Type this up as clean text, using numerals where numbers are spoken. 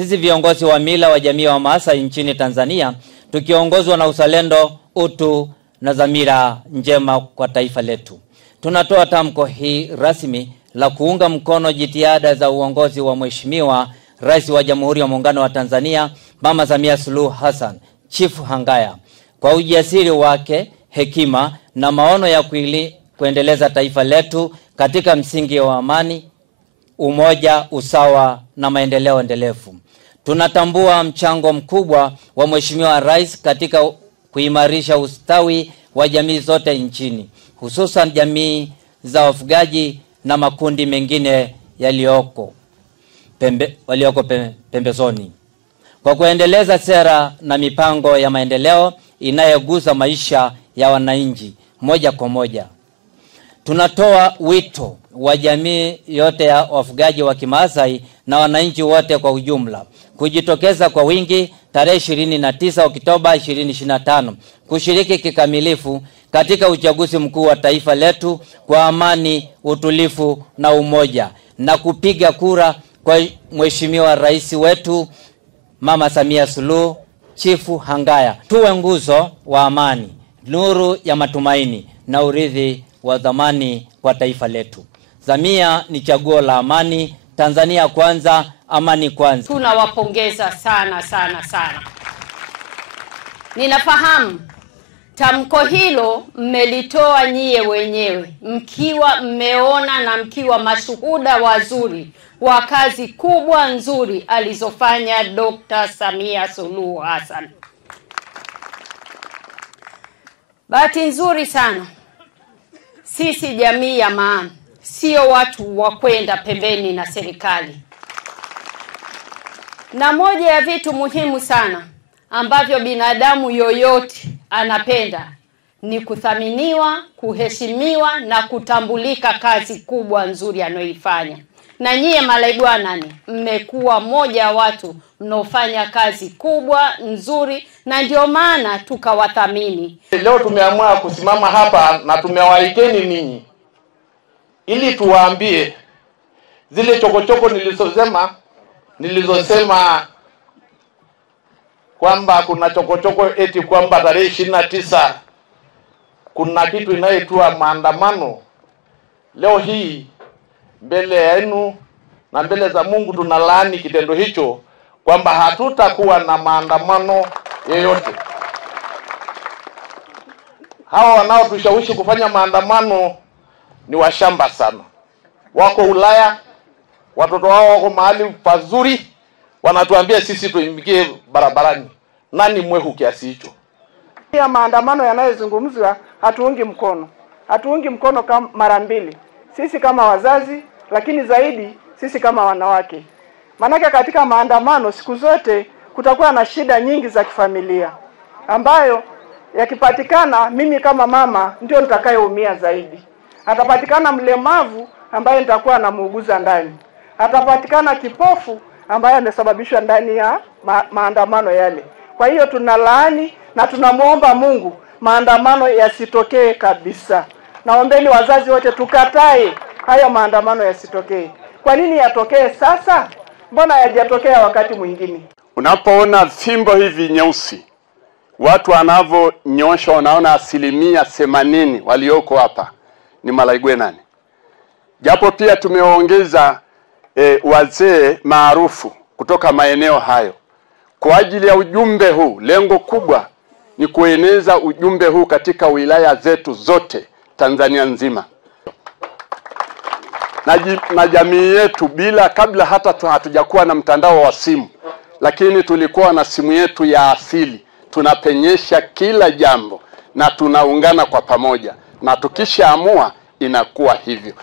Sisi viongozi wa mila wa jamii wa Maasai nchini Tanzania tukiongozwa na uzalendo, utu na dhamira njema kwa taifa letu, tunatoa tamko hii rasmi la kuunga mkono jitihada za uongozi wa Mheshimiwa Rais wa Jamhuri ya Muungano wa Tanzania Mama Samia Suluhu Hassan Chifu Hangaya kwa ujasiri wake, hekima na maono ya kuendeleza taifa letu katika msingi wa amani, umoja, usawa na maendeleo endelevu. Tunatambua mchango mkubwa wa Mheshimiwa Rais katika kuimarisha ustawi wa jamii zote nchini, hususan jamii za wafugaji na makundi mengine walioko pembezoni, kwa kuendeleza sera na mipango ya maendeleo inayogusa maisha ya wananchi moja kwa moja. Tunatoa wito wa jamii yote ya wafugaji wa Kimaasai na wananchi wote kwa ujumla kujitokeza kwa wingi tarehe 29 Oktoba 2025 kushiriki kikamilifu katika uchaguzi mkuu wa taifa letu kwa amani, utulivu na umoja, na kupiga kura kwa Mheshimiwa Rais wetu Mama Samia Suluhu Chifu Hangaya. Tuwe nguzo wa amani, nuru ya matumaini na urithi wa zamani kwa taifa letu. Samia ni chaguo la amani. Tanzania kwanza, amani kwanza. Tunawapongeza sana sana sana. Ninafahamu tamko hilo mmelitoa nyie wenyewe, mkiwa mmeona na mkiwa mashuhuda wazuri wa kazi kubwa nzuri alizofanya Dr. Samia Suluhu Hassan. Bahati nzuri sana, sisi jamii ya Maa sio watu wa kwenda pembeni na serikali. Na moja ya vitu muhimu sana ambavyo binadamu yoyote anapenda ni kuthaminiwa, kuheshimiwa na kutambulika kazi kubwa nzuri anayoifanya. Na nyie malaigwanani mmekuwa moja wa watu mnaofanya kazi kubwa nzuri, na ndio maana tukawathamini. Leo tumeamua kusimama hapa na tumewaiteni ninyi ili tuwaambie zile chokochoko nilizosema kwamba kuna chokochoko eti kwamba tarehe 29 kuna kitu inaitwa maandamano. Leo hii mbele yenu na mbele za Mungu tunalaani kitendo hicho, kwamba hatutakuwa na maandamano yoyote. Hawa wanaotushawishi kufanya maandamano ni washamba sana. Wako Ulaya, watoto wao wako mahali pazuri, wanatuambia sisi tuingie barabarani. Nani mwehu kiasi hicho? Ya maandamano yanayozungumzwa hatuungi mkono. Hatuungi mkono kama mara mbili. Sisi kama wazazi, lakini zaidi sisi kama wanawake. Manake katika maandamano siku zote kutakuwa na shida nyingi za kifamilia, ambayo yakipatikana mimi kama mama ndio nitakayeumia zaidi. Atapatikana mlemavu ambaye nitakuwa namuuguza ndani. Atapatikana kipofu ambaye amesababishwa ndani ya maandamano yale. Kwa hiyo tunalaani na tunamuomba Mungu maandamano yasitokee kabisa. Naombeni wazazi wote tukatae hayo maandamano yasitokee. Kwa nini yatokee sasa? Mbona hayajatokea wakati mwingine? Unapoona fimbo hivi nyeusi, watu wanavonyosha wanaona 80% walioko hapa ni Malaigwenani. Japo pia tumeongeza wazee maarufu kutoka maeneo hayo kwa ajili ya ujumbe huu. Lengo kubwa ni kueneza ujumbe huu katika wilaya zetu zote Tanzania nzima. Na jamii yetu kabla hata hatujakuwa na mtandao wa simu, lakini tulikuwa na simu yetu ya asili. Tunapenyesha kila jambo na tunaungana kwa pamoja, na tukishaamua inakuwa hivyo.